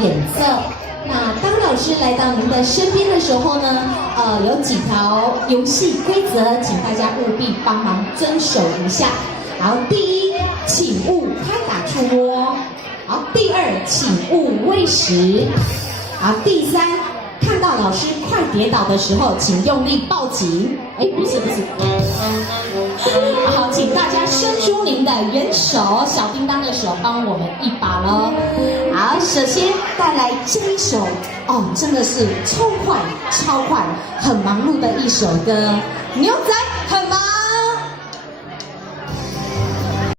颜色。那当老师来到您的身边的时候呢，有几条游戏规则，请大家务必帮忙遵守一下。好，第一，请勿拍打触摸。好，第二，请勿喂食。好，第三，看到老师快跌倒的时候，请用力抱紧。不是。好，请大家伸出您的援手，小叮当的手，帮我们一把喽。好，首先带来这一首真的是超快、很忙碌的一首歌，牛仔很忙。